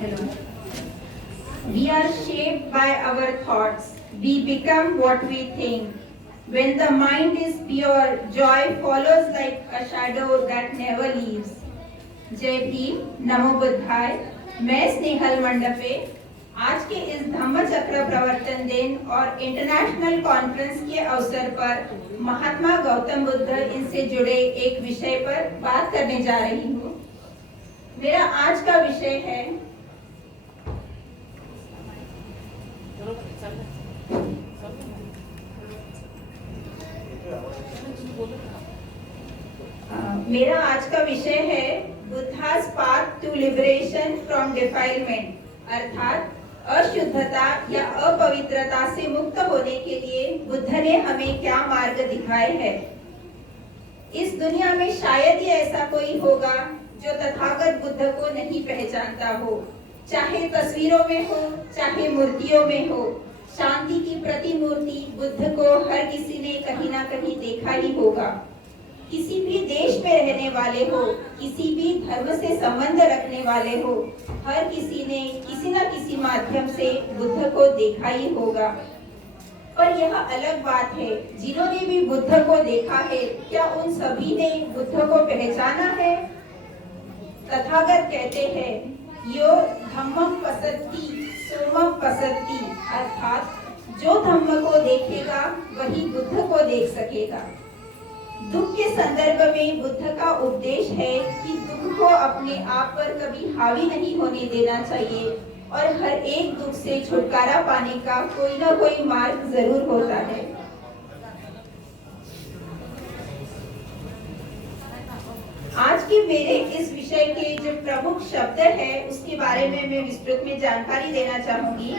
Hello. We are shaped by our thoughts. We become what we think. When the mind is pure, joy follows like a shadow that never leaves. जय भीम, नमो बुद्धाय। मैं स्नेहल मंडपे आज के इस धम्म चक्र प्रवर्तन दिन और इंटरनेशनल कॉन्फ्रेंस के अवसर पर महात्मा गौतम बुद्ध इनसे जुड़े एक विषय पर बात करने जा रही हूँ। मेरा आज का विषय है Buddha's path to liberation from defilement, अर्थात अशुद्धता या अपवित्रता से मुक्त होने के लिए बुद्ध ने हमें क्या मार्ग दिखाए हैं। इस दुनिया में शायद ही ऐसा कोई होगा जो तथागत बुद्ध को नहीं पहचानता हो, चाहे तस्वीरों में हो चाहे मूर्तियों में हो। शांति की प्रतिमूर्ति बुद्ध को हर किसी ने कहीं ना कहीं देखा ही होगा। किसी भी देश में रहने वाले हो, किसी भी धर्म से संबंध रखने वाले हो, हर किसी ने किसी न किसी माध्यम से बुद्ध को देखा ही होगा। पर यह अलग बात है, जिन्होंने भी बुद्ध को देखा है, क्या उन सभी ने बुद्ध को पहचाना है? तथागत कहते हैं, यो धम्मं पश्यति सोमं पश्यति, अर्थात जो धम्म को देखेगा वही बुद्ध को देख सकेगा। दुख के संदर्भ में बुद्ध का उपदेश है कि दुख को अपने आप पर कभी हावी नहीं होने देना चाहिए और हर एक दुख से छुटकारा पाने का कोई ना कोई मार्ग जरूर होता है। आज के मेरे इस विषय के जो प्रमुख शब्द है उसके बारे में मैं विस्तृत में जानकारी देना चाहूंगी।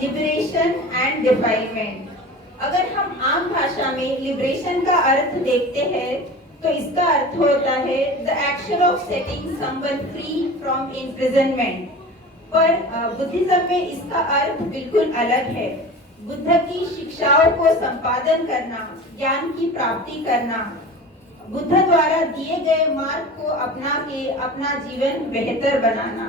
Liberation and defilement. अगर हम आम भाषा में लिबरेशन का अर्थ देखते हैं तो इसका अर्थ होता है the action of setting someone free from imprisonment. पर बुद्धिज्म में इसका अर्थ बिल्कुल अलग है। बुद्ध की शिक्षाओं को संपादन करना, ज्ञान की प्राप्ति करना, बुद्ध द्वारा दिए गए मार्ग को अपना के अपना जीवन बेहतर बनाना।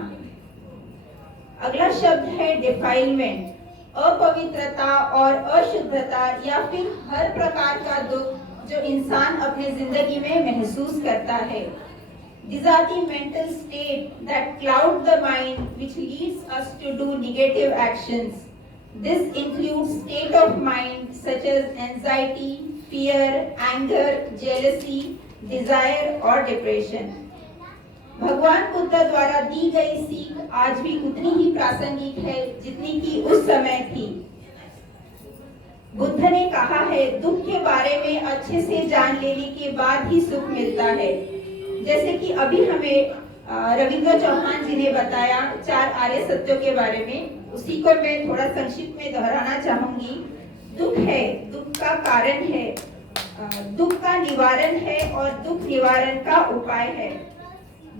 अगला शब्द है डिफाइलमेंट। अपवित्रता और अशुद्धता या फिर हर प्रकार का दुख जो इंसान अपने जिंदगी में महसूस करता है। These are the mental state that cloud the mind which leads us to do negative actions. This includes state of mind such as anxiety, fear, anger, jealousy, desire or depression. भगवान बुद्ध द्वारा दी गई सीख आज भी उतनी ही प्रासंगिक है जितनी कि उस समय थी। बुद्ध ने कहा है, दुख के बारे में अच्छे से जान लेने के बाद ही सुख मिलता है। जैसे कि अभी हमें रविंद्र चौहान जी ने बताया 4 आर्य सत्यों के बारे में, उसी को मैं थोड़ा संक्षिप्त में दोहराना चाहूंगी। दुख है, दुख का कारण है, दुख का निवारण है और दुख निवारण का उपाय है।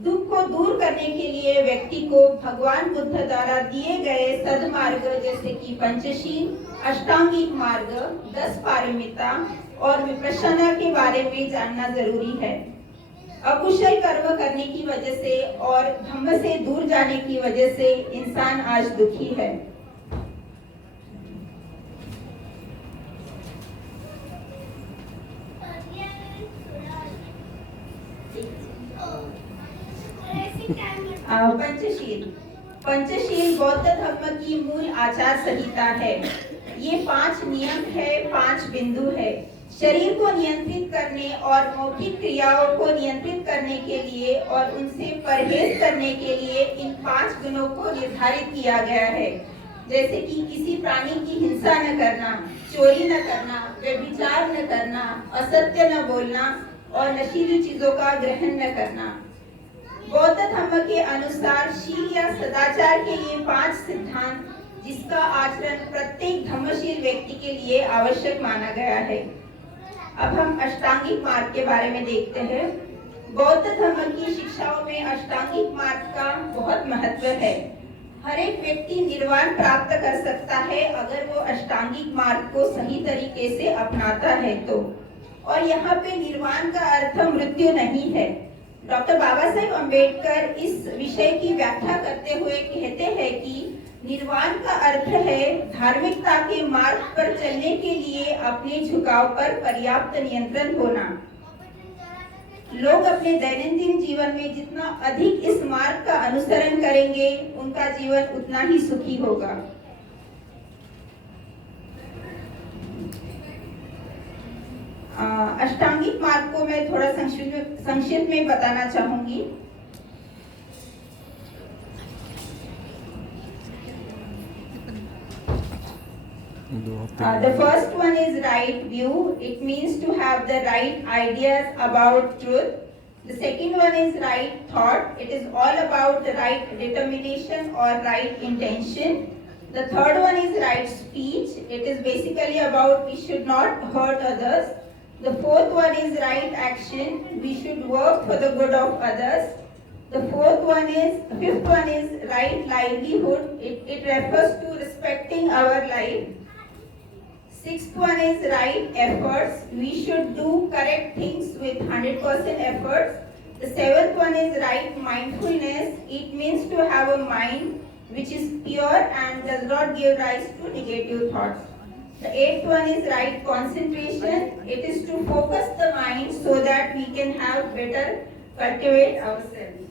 दुख को दूर करने के लिए व्यक्ति को भगवान बुद्ध द्वारा दिए गए सद्मार्ग जैसे कि पंचशील, अष्टांगिक मार्ग, 10 पारमिता और विपश्यना के बारे में जानना जरूरी है। अकुशल कर्म करने की वजह से और धम्म से दूर जाने की वजह से इंसान आज दुखी है। पंचशील बौद्ध धर्म की मूल आचार संहिता है। ये 5 नियम है, 5 बिंदु है। शरीर को नियंत्रित करने और मौखिक क्रियाओं को नियंत्रित करने के लिए और उनसे परहेज करने के लिए इन 5 गुणों को निर्धारित किया गया है। जैसे कि किसी प्राणी की हिंसा न करना, चोरी न करना, व्यभिचार न करना, असत्य न बोलना और नशीली चीजों का ग्रहण न करना। बौद्ध धर्म के अनुसार शील या सदाचार के लिए 5 सिद्धांत जिसका आचरण प्रत्येक धर्मशील व्यक्ति के लिए आवश्यक माना गया है। अब हम अष्टांगिक मार्ग के बारे में देखते हैं। बौद्ध धर्म की शिक्षाओं में अष्टांगिक मार्ग का बहुत महत्व है। हर एक व्यक्ति निर्वाण प्राप्त कर सकता है अगर वो अष्टांगिक मार्ग को सही तरीके से अपनाता है तो। और यहाँ पे निर्वाण का अर्थ मृत्यु नहीं है। डॉक्टर बाबा साहेब अम्बेडकर इस विषय की व्याख्या करते हुए कहते हैं कि निर्वाण का अर्थ है धार्मिकता के मार्ग पर चलने के लिए अपने झुकाव पर पर्याप्त नियंत्रण होना। लोग अपने दैनंदिन जीवन में जितना अधिक इस मार्ग का अनुसरण करेंगे, उनका जीवन उतना ही सुखी होगा। अष्टांगिक मार्ग को मैं थोड़ा संक्षिप्त में बताना चाहूंगी। The first one is right view. It means to have the right ideas about truth. The second one is right thought. It is all about the right determination or right intention. The third one is right speech. It is basically about we should not hurt others. The fourth one is right action. We should work for the good of others. The fifth one is right livelihood. It refers to respecting our life. Sixth one is right efforts. We should do correct things with 100% efforts. The seventh one is right mindfulness. It means to have a mind which is pure and does not give rise to negative thoughts. The eighth one is right concentration. It is to focus the mind so that we can have better cultivate ourselves.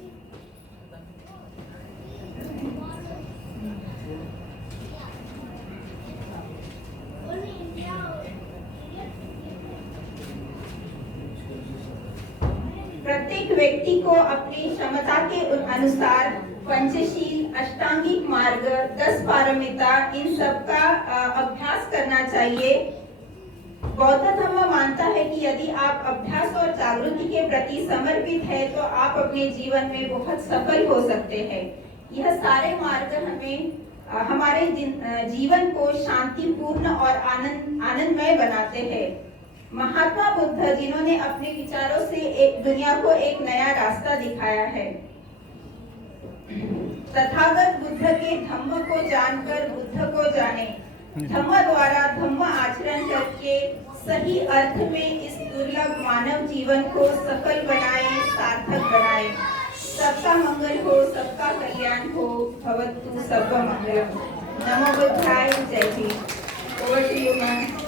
प्रत्येक व्यक्ति को अपनी क्षमता के अनुसार पंचशील, अष्टांगिक मार्ग, 10 पारमिता, इन सब का अभ्यास करना चाहिए। बौद्ध धर्म मानता है कि यदि आप अभ्यास और जागृति के प्रति समर्पित है तो आप अपने जीवन में बहुत सफल हो सकते हैं। यह सारे मार्ग हमें हमारे जीवन को शांतिपूर्ण और आनंदमय बनाते हैं। महात्मा बुद्ध जिन्होंने अपने विचारों से दुनिया को एक नया रास्ता दिखाया है। तथागत बुद्ध के धम्म को जानकर बुद्ध को जाने। धम्म द्वारा धम्म आचरण करके सही अर्थ में इस दुर्लभ मानव जीवन को सफल बनाए, सार्थक बनाए। सबका मंगल हो, सबका कल्याण हो। भवतु सर्वमंगलम। नमो बुद्धाय। जय Hind. Over to you ma'am.